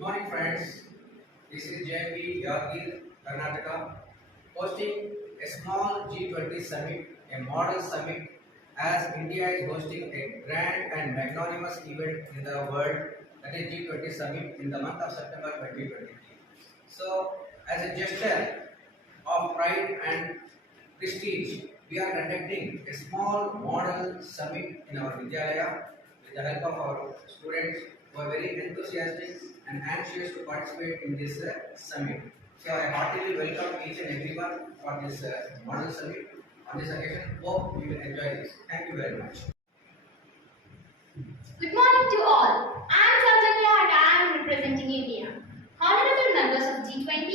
Good morning, friends. This is JNV YADGIR Karnataka, hosting a small G20 summit, a model summit, as India is hosting a grand and magnanimous event in the world, that is G20 summit in the month of September 2023. So, as a gesture of pride and prestige, we are conducting a small model summit in our Vidyalaya with the help of our students who are very enthusiastic and anxious to participate in this summit. So I heartily welcome each and everyone for this model summit on this occasion. Hope you will enjoy this. Thank you very much. Good morning to all. I am Saujanya and I am representing India. Honorable members of G20,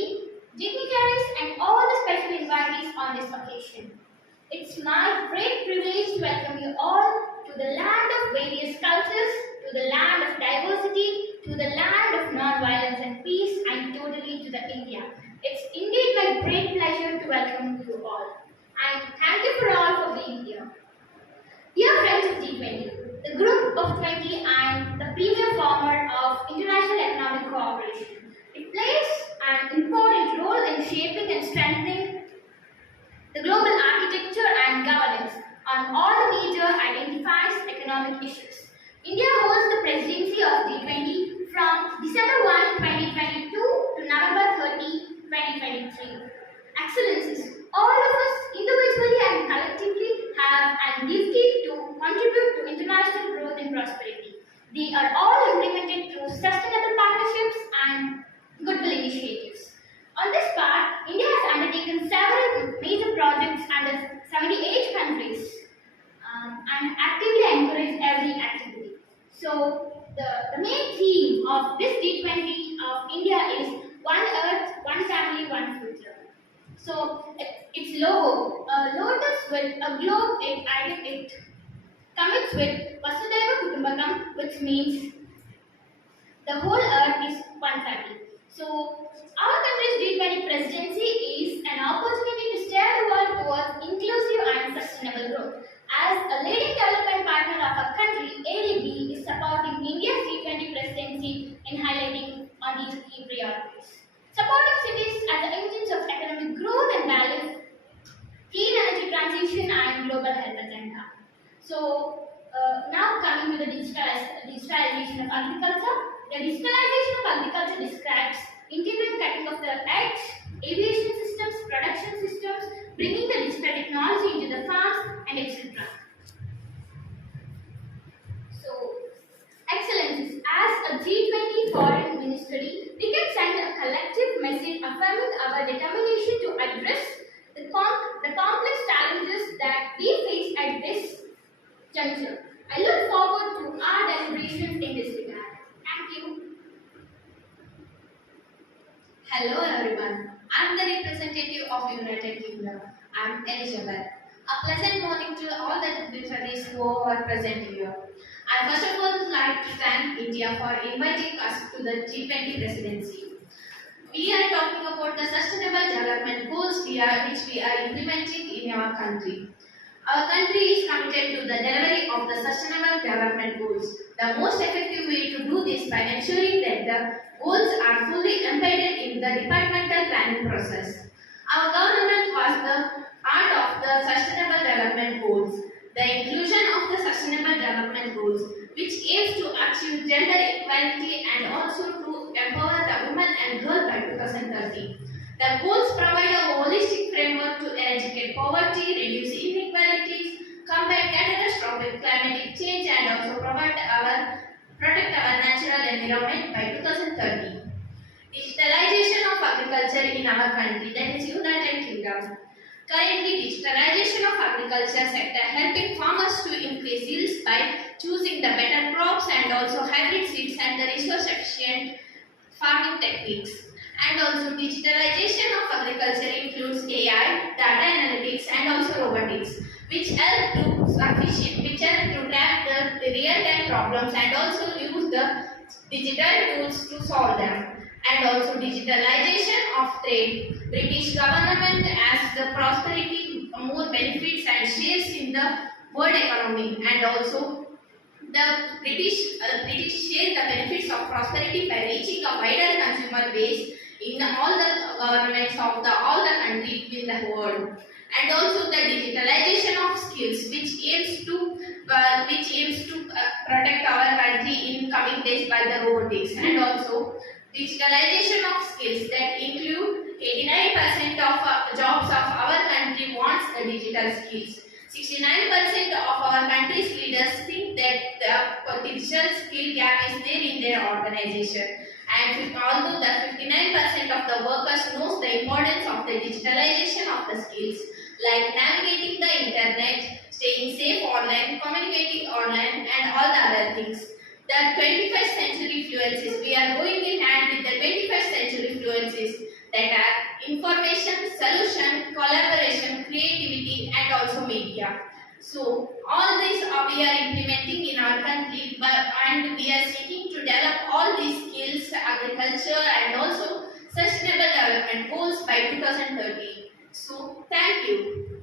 dignitaries and all the special invitees on this occasion. It's my great privilege to welcome you all to the land of various cultures, to the land of diversity, to the land of non-violence and peace, and totally to the India. It's indeed my great pleasure to welcome you all. And thank you for all for being here. Dear friends of G20, the Group of 20 and the premier format of international economic cooperation, it plays an important role in shaping and strengthening the global architecture and governance on all the major identified economic issues. India holds the presidency of G20 from December 1, 2022 to November 30, 2023. Excellencies, all of us individually and collectively have an duty to contribute to international growth and prosperity. They are all implemented through sustainable partnerships and goodwill initiatives. On this part, India has undertaken several major projects under 78 countries and actively encourage every activity. So, the main theme of this G20 of India is One Earth, One Family, One Future. So, its logo, a lotus with a globe, it commits with Vasudhaiva Kutumbakam, which means the whole earth is one family. So, our country's G20 presidency is an opportunity to steer the world towards inclusive and sustainable growth. As a leading development partner of our country, ADB is supporting India's G20 presidency in highlighting on these key priorities. Supporting cities as the engines of economic growth and balance, clean energy transition and global health agenda. So, now coming to the digitalization of agriculture. The digitalization of agriculture describes integral cutting of the edge, aviation systems, production systems, bringing the digital technology into the farms and etc. So, Excellencies, as a G20 foreign ministry, we can send a collective message affirming our determination to address the complex challenges that we face at this juncture. I look forward to our deliberations in this regard. Thank you. Hello everyone. I am the representative of United Kingdom. I am Elizabeth. A pleasant morning to all the dignitaries who are present here. I first of all like to thank India for inviting us to the G20 presidency. We are talking about the sustainable development goals which we are implementing in our country. Our country is committed to the delivery of the sustainable development goals. The most effective way to do this by ensuring that the goals are fully embedded in the departmental planning process. Our government was the part of the sustainable development goals. The inclusion of the sustainable development goals, which aims to achieve gender equality and also to empower the women and girl by 2030. The goals provide a holistic framework to eradicate poverty, reduce inequalities, combat catastrophic climatic change and also protect our natural environment by 2030. Digitalization of agriculture in our country, that is United Kingdom. Currently, digitalization of agriculture sector helping farmers to increase yields by choosing the better crops and also hybrid seeds and the resource efficient farming techniques. And also digitalization of agriculture includes AI, data analytics and also robotics, which help to track the real-time problems and also use the digital tools to solve them. And also digitalization of trade. British government as the prosperity, more benefits and shares in the world economy, and also the British share the benefits of of prosperity by reaching a wider consumer base in all the governments of all the countries in the world. And also the digitalization of skills, which aims to protect our country in coming days by the robotics. And also digitalization of skills that include 89% of jobs of our country wants the digital skills. 69% of our country's leaders think that the digital skill gap is there in their organization. And although the 59% of the workers knows the importance of the digitalization of the skills, like navigating the internet, staying safe online, communicating online, and all the other things. The 21st century fluencies, we are going in hand with the 21st century fluencies that are information, solution, collaboration, creativity, and also media. So all this we are implementing in our country, and we are seeking to develop all these skills, agriculture, and also sustainable development goals by 2030. So thank you.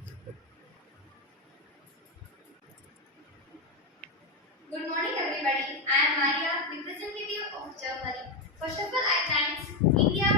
Good morning, everybody. I am Maria, representative of Germany. First of all, I thanks India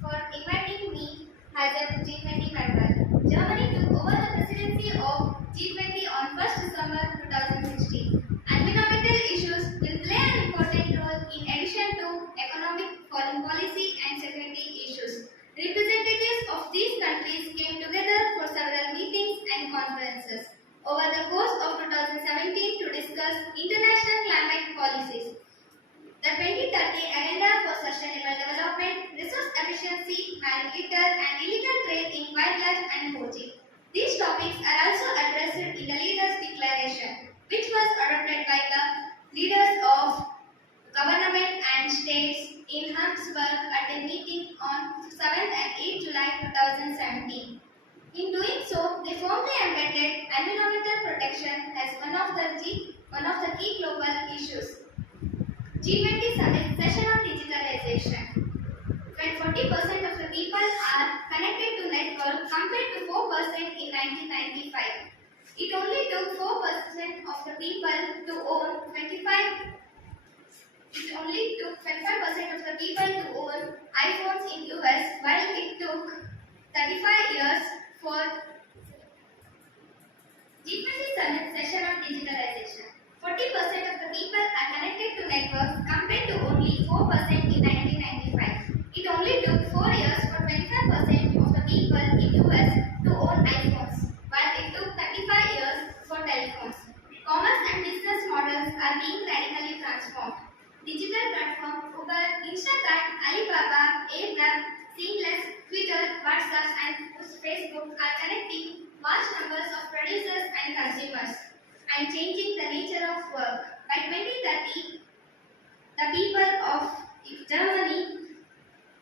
for inviting me as a G20 member. Germany took over the presidency of G20 on 1st December 2016. Environmental issues will play an important role in addition to economic, foreign policy, and security issues. Representatives of these countries came together for several meetings and conferences over the course of 2017 to discuss international climate policies, the 2030 Agenda for Sustainable Development, resource efficiency, marine litter, and illegal trade in wildlife and poaching. These topics are also addressed in the Leaders' Declaration, which was adopted by the leaders of government and states in Habsburg at a meeting on 7th and 8th July 2017. In doing so, they firmly embedded environmental protection as one of the key global issues. G20 Summit Session on Digitalization. When 40% of the people are connected to network compared to 4% in 1995. It only took 4% of the people to own 25. It only took 25% of the people to own iPhones in US, while it took 35 years for G20 Summit Session on Digitalization. 40% of the people are connected to networks compared to only 4% in 1995. It only took 4 years for 25% of the people in US to own iPhones, while it took 35 years for telephones. Commerce and business models are being radically transformed. Digital platforms Uber, Instacart, Alibaba, Airbnb, Seamless, Twitter, WhatsApp, and Facebook are connecting vast numbers of producers and consumers and changing the nature of work. By 2030, the people of Germany,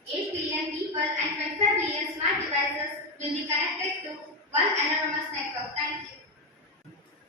8 billion people and 25 billion smart devices will be connected to one enormous network. Thank you.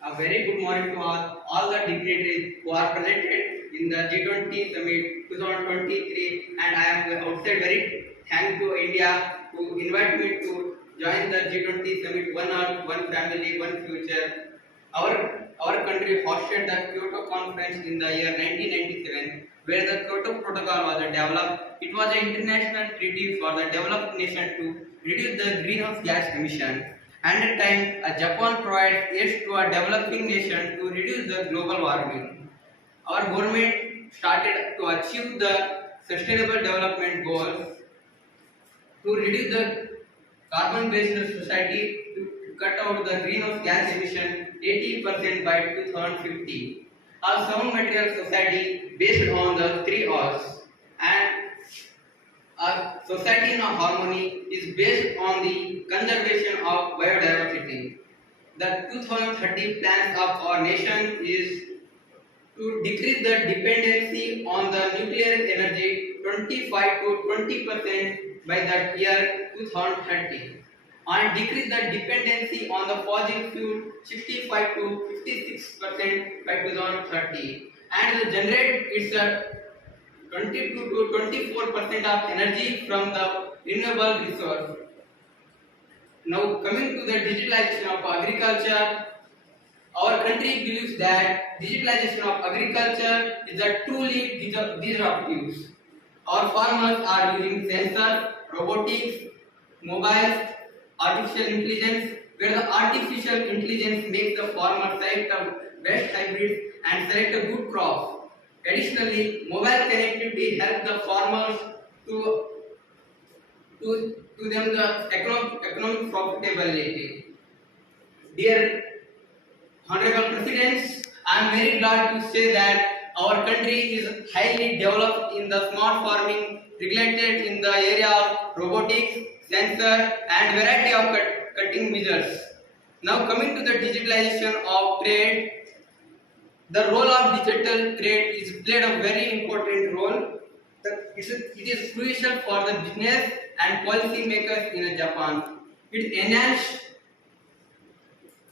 A very good morning to all the dignitaries who are presented in the G20 Summit 2023, and I am outside very thankful to India to invite me to join the G20 Summit, one Earth, one family, one future. Our country hosted the Kyoto Conference in the year 1997, where the Kyoto Protocol was developed. It was an international treaty for the developed nation to reduce the greenhouse gas emission. And at the time, Japan provided aid to a developing nation to reduce the global warming. Our government started to achieve the sustainable development goals to reduce the carbon-based society to cut out the greenhouse gas emission 80% by 2050. A sound material society based on the three R's, and a society in harmony is based on the conservation of biodiversity. The 2030 plans of our nation is to decrease the dependency on the nuclear energy 25 to 20% by the year 2030, and decrease the dependency on the fossil fuel 65 to 56% by 2030, and generate its 22 to 24% of energy from the renewable resource. Now coming to the digitalization of agriculture, Our country believes that digitalization of agriculture is a truly disruptive. Our farmers are using sensors, robotics, mobiles, artificial intelligence, where the artificial intelligence makes the farmer select the best hybrids and select a good crop. Additionally, mobile connectivity helps the farmers to to them the economic profitability. Dear Honorable Presidents, I am very glad to say that our country is highly developed in the smart farming, regulated in the area of robotics, sensor, and variety of cutting measures. Now coming to the digitalization of trade, the role of digital trade is played a very important role. It is crucial for the business and policy makers in Japan. It enhances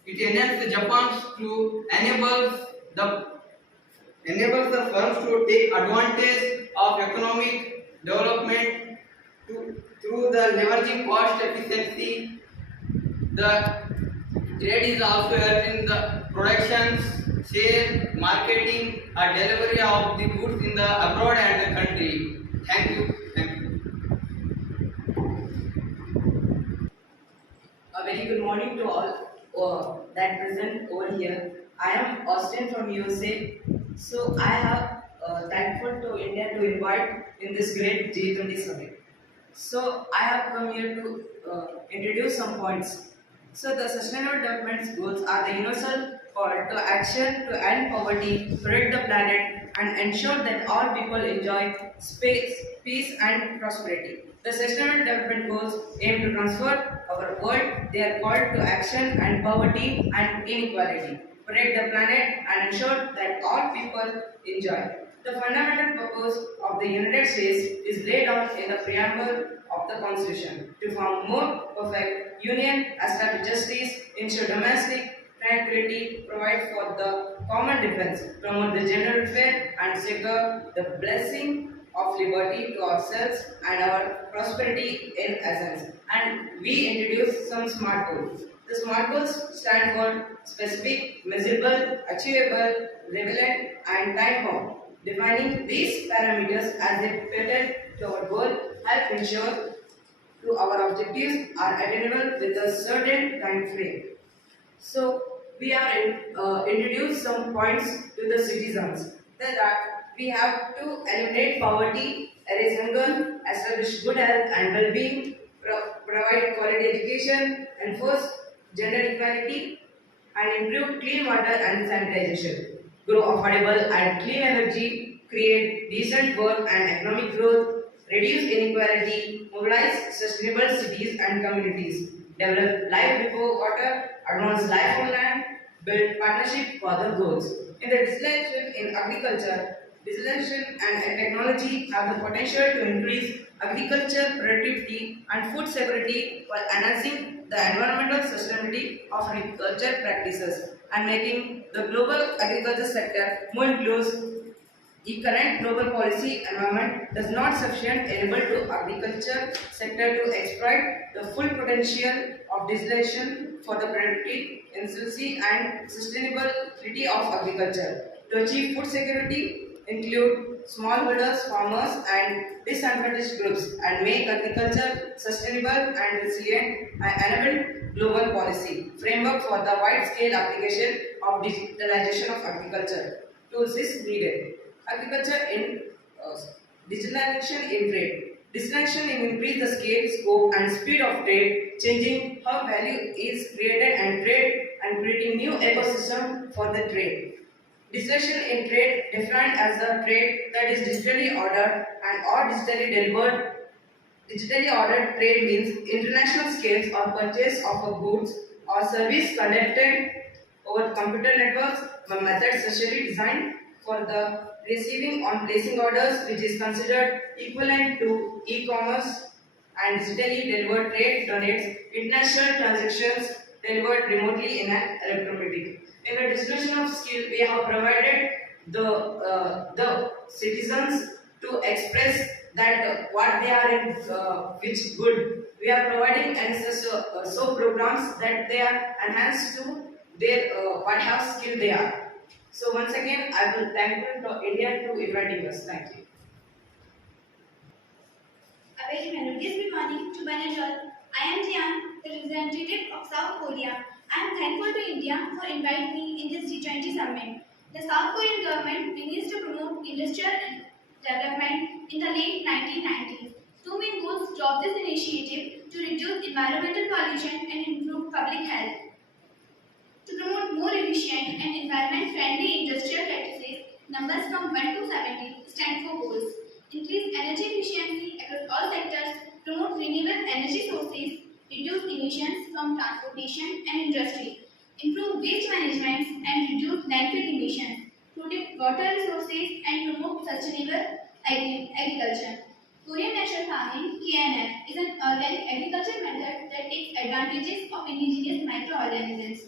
the Japan to the enables the firms to take advantage of economic development through the leveraging cost efficiency. The trade is also helping the productions, sale, marketing, or delivery of the goods in the abroad and the country. Thank you. Thank you. A very good morning to all that present over here. I am Austin from USA. So I have thankful to India to invite in this great G20 summit. So I have come here to introduce some points. So the Sustainable Development Goals are the universal call to action to end poverty, protect the planet, and ensure that all people enjoy space, peace, and prosperity. The Sustainable Development Goals aim to transform our world. They are called to action and poverty and inequality, protect the planet, and ensure that all people enjoy. The fundamental purpose of the United States is laid out in the preamble of the Constitution to form more perfect union, establish justice, ensure domestic tranquility, provide for the common defense, promote the general welfare, and secure the blessing of liberty to ourselves and our prosperity in essence. And we introduce some SMART goals. The SMART goals stand for specific, measurable, achievable, relevant, and time bound. Defining these parameters as they pertain to our goal help ensure to our objectives are attainable with a certain time frame. So we are introduce some points to the citizens. That we have to eliminate poverty, erase hunger, establish good health and well-being, provide quality education, enforce gender equality, and improve clean water and sanitization, grow affordable and clean energy, create decent work and economic growth, reduce inequality, mobilize sustainable cities and communities, develop life before water, advance life on land, build partnership for the goals. In the digitalization in agriculture, digitalization and technology have the potential to increase agriculture productivity and food security while enhancing the environmental sustainability of agriculture practices and making the global agriculture sector more inclusive. The current global policy environment does not sufficient enable to agriculture sector to exploit the full potential of digitalization for the productivity, efficiency and sustainability of agriculture. To achieve food security, include smallholders, farmers and disadvantaged groups and make agriculture sustainable and resilient and enable global policy framework for the wide-scale application of digitalization of agriculture. Tools is needed. Agriculture in digitalization in trade. Digitalization increase the scale, scope and speed of trade, changing how value is created and trade and creating new ecosystem for the trade. Digitalization in trade defined as the trade that is digitally ordered and or digitally delivered. Digitally ordered trade means international scales or purchase of a goods or service conducted over computer networks by methods specially designed for the receiving on placing orders, which is considered equivalent to e-commerce, and digitally delivered trade donates international transactions delivered remotely in an electromagnetic. In the distribution of skill, we have provided the citizens to express that what they are in which good. We are providing and so programs that they are enhanced to what have skill they are. So once again, I will thank to India to inviting us. Thank you. A very melodious good morning to one and all. I am Jian, the representative of South Korea. I am thankful to India for inviting me in this G20 summit. The South Korean government begins to promote industrial development in the late 1990s. Two main goals drove this initiative: to reduce environmental pollution and improve public health. To promote more efficient and environment-friendly industrial practices, numbers from 1 to 70 stand for goals. Increase energy efficiency across all sectors, promote renewable energy sources, reduce emissions from transportation and industry, improve waste management and reduce landfill emissions, protect water resources and promote sustainable agriculture. Korean natural farming (KNF) is an organic agriculture method that takes advantages of indigenous microorganisms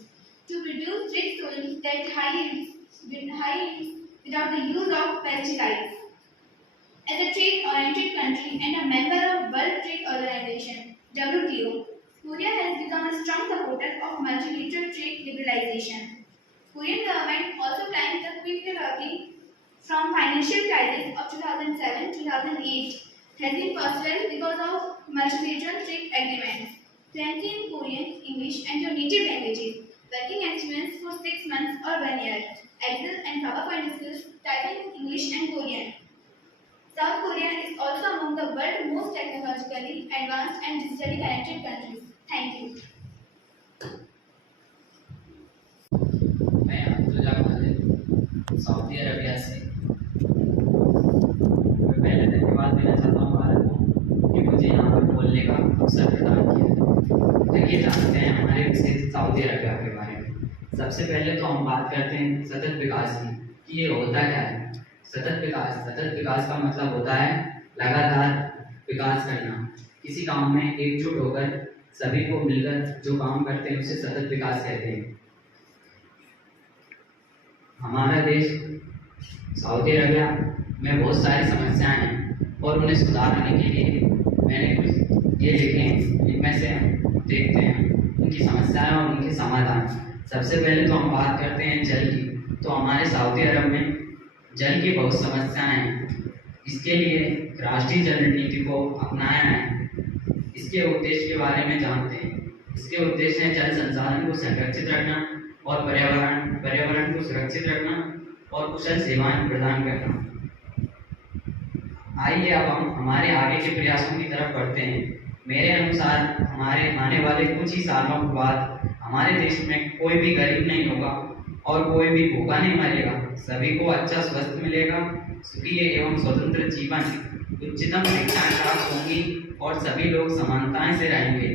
to produce rich soils that high yields without the use of pesticides. As a trade-oriented country and a member of World Trade Organization (WTO), Korea has become a strong supporter of multilateral trade liberalization. Korean government also plans the quick recovery from financial crisis of 2007-2008 has been possible because of multilateral trade agreements. Fluency in Korean, English, and your native languages. Working experience for 6 months or 1 year. Excel and PowerPoint skills, typing English and Korean. South Korea is also among the world's most technologically advanced and digitally connected countries. Thank you. मैं Abdullah Khalid Saudi Arabia से। मैं पहले धन्यवाद देना चाहता हूँ भारत को कि मुझे यहाँ पर बोलने का अवसर प्रदान किया। देखिए, जानते हैं हमारे विषय सऊदी अरबिया के बारे में। सबसे पहले तो हम बात करते हैं सतत विकास की कि ये होता क्या है। सतत विकास का मतलब होता है लगातार विकास करना। किसी काम में एकजुट होकर सभी को मिलकर जो काम करते हैं उसे सतत विकास कहते हैं। हमारा देश सऊदी अरबिया में बहुत सारी समस्याएं हैं और उन्हें सुधारने के लिए मैंने कुछ ये लिखे हैं। इनमें से हम देखते हैं उनकी समस्याएं और उनके समाधान। सबसे पहले तो हम बात करते हैं जल की। तो हमारे सऊदी अरब में जल की बहुत समस्याएं हैं। इसके लिए राष्ट्रीय जल नीति को अपनाया है। इसके उद्देश्य के बारे में जानते हैं। इसके उद्देश्य है जल संसाधन को संरक्षित रखना और पर्यावरण को सुरक्षित रखना और कुशल सेवाएं प्रदान करना। आइए अब हम हमारे आगे के प्रयासों की तरफ बढ़ते हैं। मेरे अनुसार हमारे आने वाले कुछ ही सालों के बाद हमारे देश में कोई भी गरीब नहीं होगा और कोई भी भूखा नहीं मरेगा। सभी को अच्छा स्वास्थ्य मिलेगा, सुखी एवं स्वतंत्र जीवन, उच्चतम शिक्षाएं प्राप्त होंगी और सभी लोग समानताएं से रहेंगे।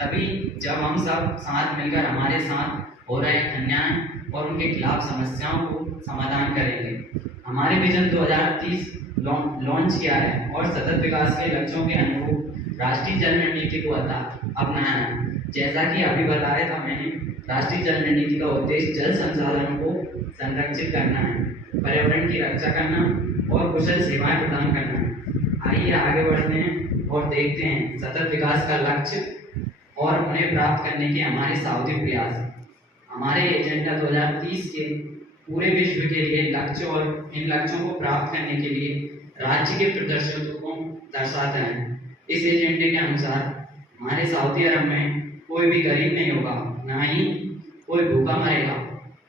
तभी जब हम सब साथ मिलकर हमारे साथ हो रहे अन्याय और उनके खिलाफ समस्याओं को समाधान करेंगे। हमारे विजन 2030 लॉन्च किया है और सतत विकास के लक्ष्यों के अनुरूप राष्ट्रीय जल नीति को अपनाया है। जैसा कि अभी बताया था मैंने, राष्ट्रीय जल नीति का उद्देश्य जल संसाधनों को संरक्षित करना है, पर्यावरण की रक्षा करना और कुशल सेवाएं प्रदान करना है। आइए आगे बढ़ते हैं और देखते हैं सतत विकास का लक्ष्य और उन्हें प्राप्त करने के हमारे सऊदी प्रयास। हमारे एजेंडा 2030 के पूरे विश्व के लिए लक्ष्य और इन लक्ष्यों को प्राप्त करने के लिए राज्य के प्रदर्शनों को दर्शाता है। इस एजेंडे के अनुसार हमारे सऊदी अरब में कोई भी गरीब नहीं होगा, ना ही कोई भूखा मरेगा।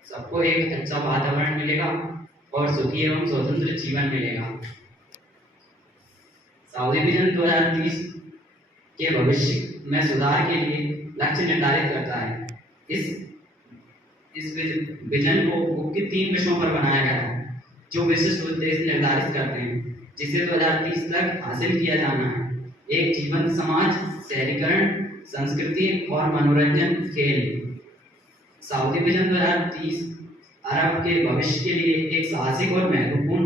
सबको एक अच्छा वातावरण मिलेगा और सुखी एवं स्वतंत्र जीवन मिलेगा। सऊदी विजन 2030 के भविष्य में सुधार के लिए लक्ष्य निर्धारित करता है। इस विजन को मुख्य 3 विषयों पर बनाया गया है जो विशिष्ट उद्देश्य निर्धारित करते हैं, जिसे 2030 तक हासिल किया जाना है। एक जीवंत समाज, शहरीकरण, संस्कृति और मनोरंजन, खेल। सऊदी विजन 2030 अरब के भविष्य के लिए एक साहसिक और महत्वपूर्ण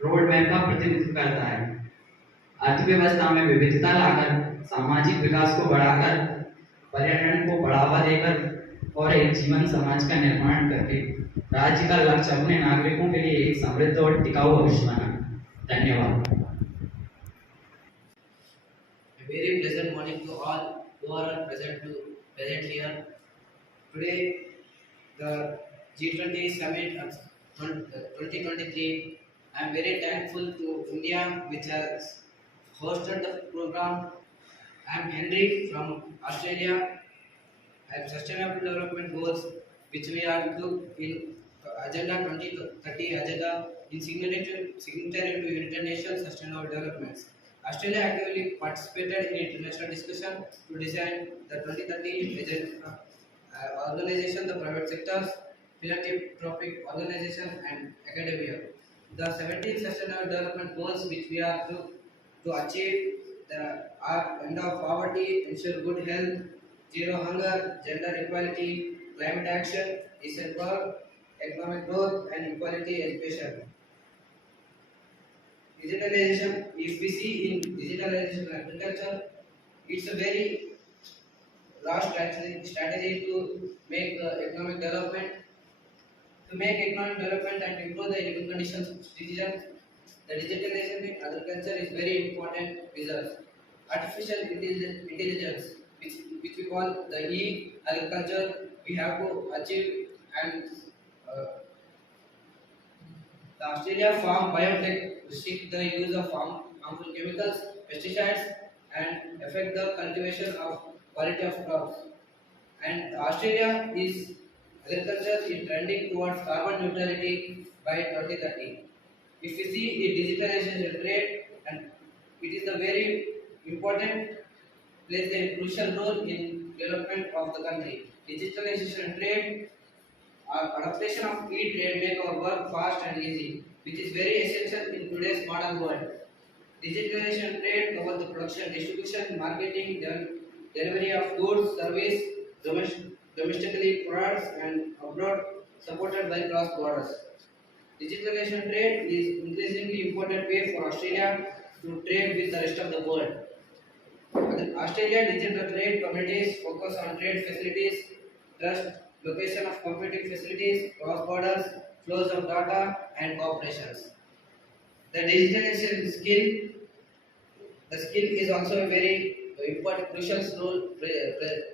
रोड मैप का प्रतिनिधित्व करता है। अर्थव्यवस्था में विविधता लाकर, सामाजिक विकास को बढ़ाकर, पर्यटन को बढ़ावा देकर और एक जीवन समाज का निर्माण करके राज्य का लक्ष्य अपने नागरिकों के लिए एक समृद्ध और टिकाऊ भविष्य बनाना। धन्यवाद। A very pleasant morning to all who are present here. Today the G20 summit of 2023. I am very thankful to India which has hosted the program. I am Henry from Australia and Sustainable Development Goals which we are took in Agenda 2030 Agenda in signatory to United Nations Sustainable Developments. Australia actively participated in international discussion to design the 2030 agenda organization, the private sectors, philanthropic organization and academia. The 17 sustainable development goals which we are to achieve are end of poverty, ensure good health, zero hunger, gender equality, climate action, decent work, economic growth and equality education. Digitalization, if we see in digitalization in agriculture, it's a very large strategy to make economic development. To make economic development and improve the living conditions of citizens, the digitalization in agriculture is very important results. Artificial intelligence, which we call the e-agriculture, we have to achieve and the Australia Farm Biotech restrict the use of harmful chemicals, pesticides, and affect the cultivation of quality of crops. And Australia is agriculture is trending towards carbon neutrality by 2030. If we see the digitalization trade, and it is a very important plays a crucial role in development of the country. Digitalization trade, adaptation of e-trade make our work fast and easy, which is very essential in today's modern world. Digitalization trade covers the production, distribution, marketing, delivery of goods, service, domestically products and abroad supported by cross borders. Digitalization trade is increasingly important way for Australia to trade with the rest of the world. The Australia digital trade communities focus on trade facilities, trust, location of computing facilities, cross borders, flows of data and cooperations. The digitalization skill, the skill is also a very important crucial role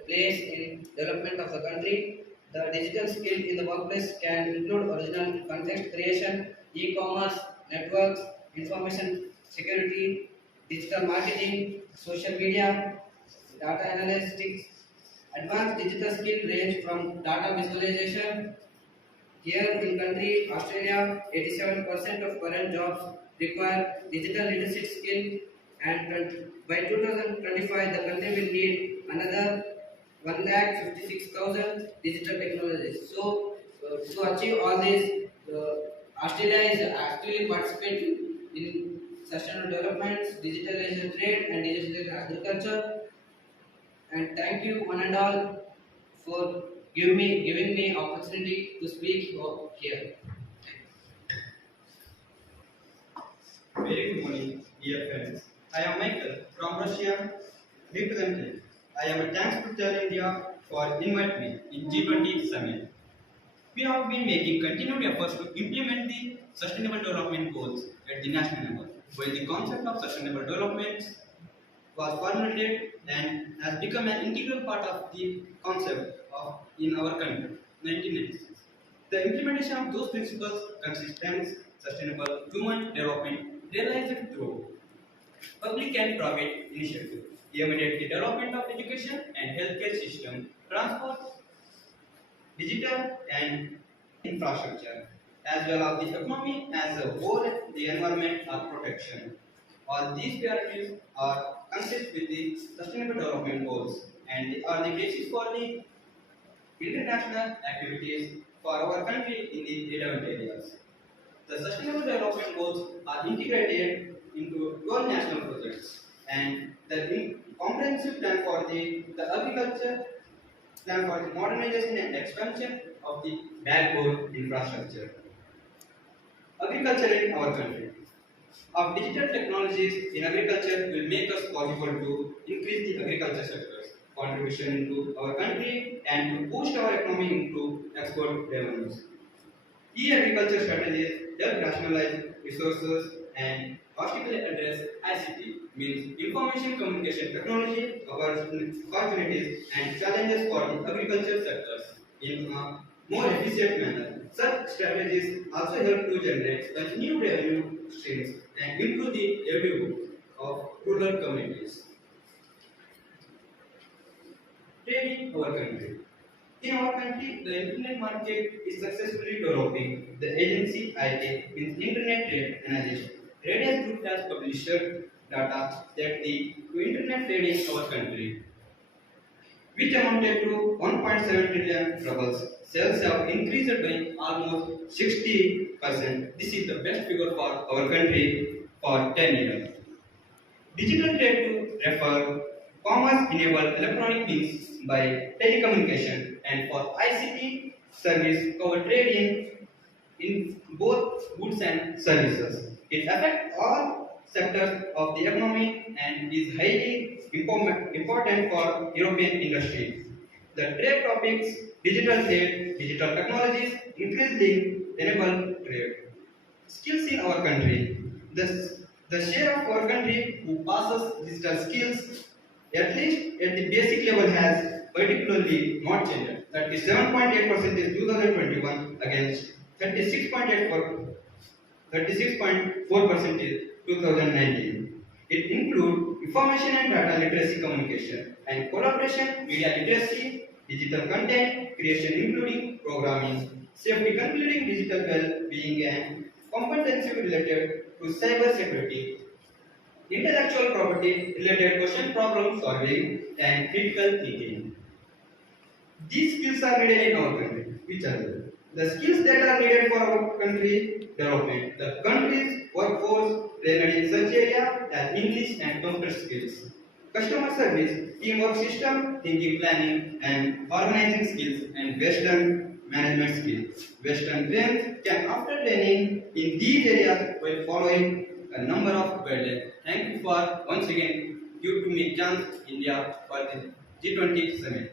plays in development of the country. The digital skill in the workplace can include original content creation, e-commerce, networks, information security, digital marketing, social media, data analytics. Advanced digital skill range from data visualization. Here in country Australia, 87% of current jobs require digital literacy skill, and by 2025 the country will need another 1,56,000 digital technologies. So, to achieve all this, Australia is actively participating in sustainable developments, digitalization trade, and digital agriculture. And thank you one and all for giving me opportunity to speak here. Very good morning, dear friends. I am Michael from Russia, representing. I am thanks to Tell India for inviting me in G20 summit. We have been making continued efforts to implement the Sustainable Development Goals at the national level, while the concept of sustainable development was formulated and has become an integral part of the concept of in our country, 1996. The implementation of those principles consists sustainable human development realized through public and private initiatives, immediate development of education and healthcare system, transport, digital and infrastructure, as well as the economy as a whole, the environment or protection. All these priorities are consistent with the Sustainable Development Goals and they are the basis for the international activities for our country in the relevant areas. The Sustainable Development Goals are integrated into 12 national projects and the comprehensive plan for the agriculture, plan for the modernization and expansion of the backbone infrastructure. Agriculture in our country. Our digital technologies in agriculture will make us possible to increase the agriculture sector's contribution into our country and to boost our economy into export revenues. E-agriculture strategies help rationalize resources and holistically address ICT, means information communication technology, opportunities and challenges for the agriculture sectors in a more efficient manner. Such strategies also help to generate a new revenue streams and improve the livelihood of rural communities. Trade in our country. In our country, the internet market is successfully developing. The agency IT means Internet Trade Organization. Radius Group has published data that the internet trade in our country, which amounted to 1.7 trillion rubles. Sales have increased by almost 60%. This is the best figure for our country for 10 years. Digital trade to refer commerce enable electronic means by telecommunication and for ICT service cover trade in both goods and services. It affects all sectors of the economy and is highly important for European industry. The trade topics, digital trade, digital technologies, increasingly enable trade. Skills in our country. The share of our country who passes digital skills at least at the basic level has particularly not changed. That is 7.8% in 2021 against 36.4% in 2019. It includes information and data literacy communication and collaboration, media literacy, digital content, creation including programming, safety including digital well-being and competency related to cyber security, intellectual property related question problem solving and critical thinking. These skills are needed in our country. Which are they? The skills that are needed for our country development. The country's workforce trained in such area as English and computer skills. Customer service, teamwork system, thinking planning and organizing skills and Western management skills. Western brains can after training in these areas while following a number of guidelines. Thank you for once again give to me chance India for the G20 summit.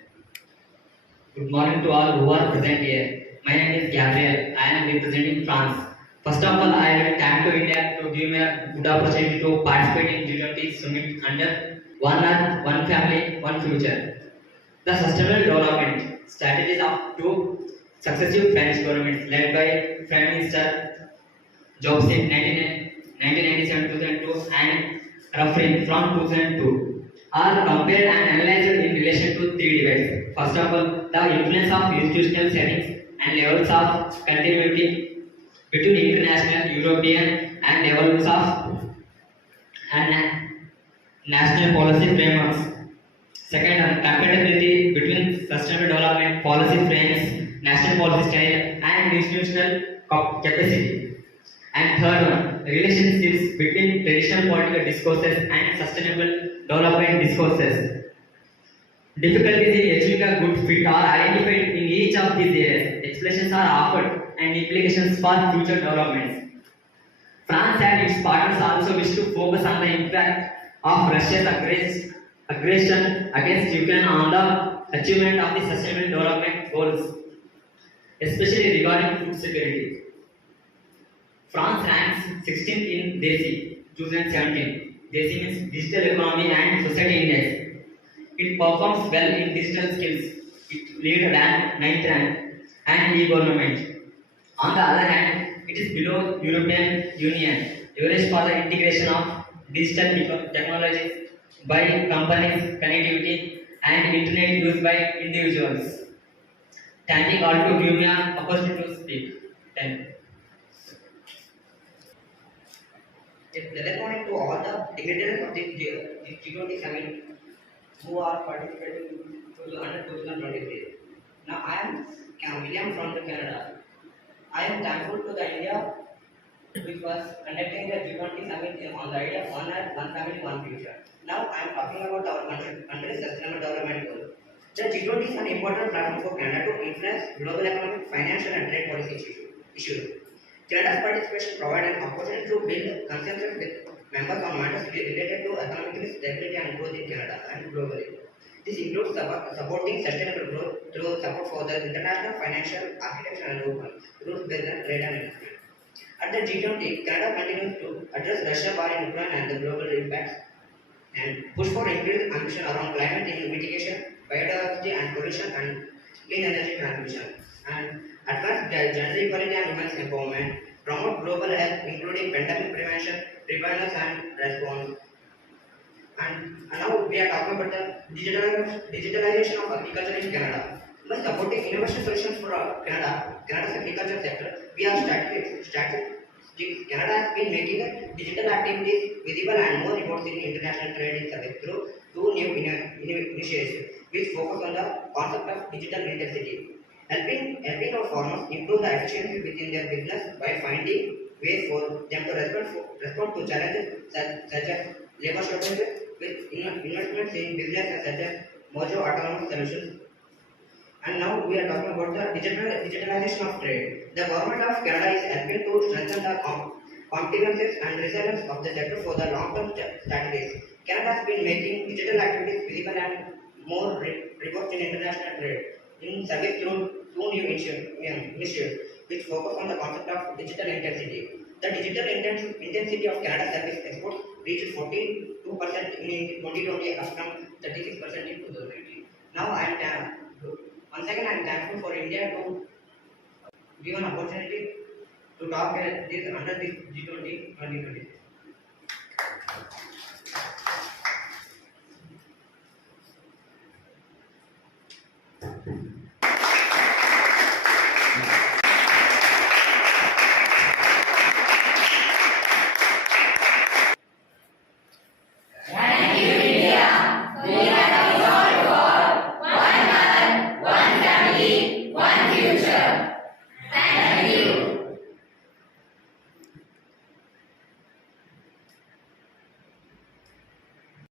Good morning to all who are present here. My name is Gabriel. I am representing France. First of all, I will thank to India to give me a good opportunity to participate in G20 summit under One Earth, One Family, One Future. The sustainable development strategies of two successive French governments led by Prime Minister Jobs in 1997-2002 and Ruffin from 2002 are compared and analyzed in relation to three debates. First of all, the influence of institutional settings and levels of continuity between international, European and levels of and national policy frameworks. Second, compatibility between sustainable development policy frames, national policy style and institutional capacity. And third one, relationships between traditional political discourses and sustainable development discourses. Difficulties in achieving a good fit are identified in each of these areas. Explanations are offered and implications for future developments. France and its partners also wish to focus on the impact of Russia's aggression against Ukraine on the achievement of the sustainable development goals, especially regarding food security. France ranks 16th in DESI 2017. DESI means Digital Economy and Society Index. It performs well in digital skills. It leads rank 9th rank and e-government. On the other hand, it is below European Union average for the integration of digital technologies by companies, connectivity and internet use by individuals. Thanking all to give me an opportunity to speak. Thank you. It's electronic to all the dignitaries of this G20 summit who are participating under 2023. Now I am William from the Canada. I am thankful to the India which was conducting the G20 summit on the idea of one earth, one family, one future. Now I am talking about our country's sustainable development goal. The G20 is an important platform for Canada to influence global economic, financial and trade policy issues. Canada's participation provides an opportunity to build consensus with members on matters related to economic stability and growth in Canada and globally. This includes supporting sustainable growth through support for the international financial architecture and rules-based trade and investment. At the G20, Canada continues to address Russia war in Ukraine and the global impacts and push for increased ambition around climate mitigation, biodiversity and pollution and clean energy transmission, and advance gender equality and women's empowerment, promote global health including pandemic prevention, preparedness and response. And now we are talking about the digitalization of agriculture in Canada. By supporting innovation solutions for Canada's agriculture sector, we are Canada has been making digital activities visible and more reports in international trade service through two new initiatives, which focus on the concept of digital intensity, helping our farmers improve the efficiency within their business by finding ways for them to respond to challenges such as labor shortages with investments in businesses such as Mojo Autonomous Solutions. And now we are talking about the digitalization of trade. The government of Canada is helping to strengthen the competitiveness and resilience of the sector for the long-term strategies. Canada has been making digital activities visible and more reports in international trade in service through two new initiatives which focus on the concept of digital intensity. The digital intensity of Canada service exports reached 42% in 2020 up from 36% in 2019. Now once again I am thankful for India to give an opportunity to talk this under this G20 2020.